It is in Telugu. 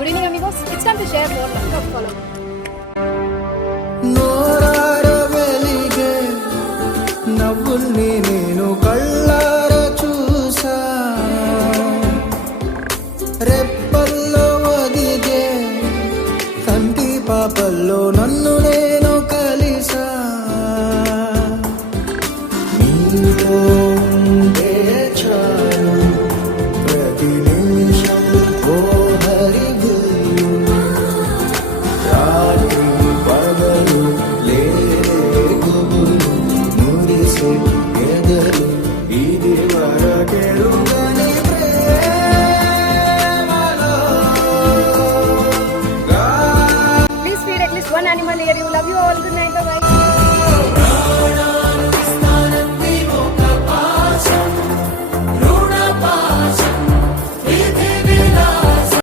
Good evening, amigos. It's time to share more love. Come follow. నోరార వెలిగే నవ్వుల్ని నేను కళ్ళార చూసా, రెప్పల్లో ఒదిగే కంటి పాపల్లో నన్ను నేను కలిసా. నీతో ఉంటే చాలు ప్రతి నిమిషం ఓ హరివిల్లు, రాత్రి పగలు లేరే గుబులు మురిసే ఎదలు, ఇది వరకెరుగని ప్రేమలో. Please feed at least one animal here. We love you all. Good night.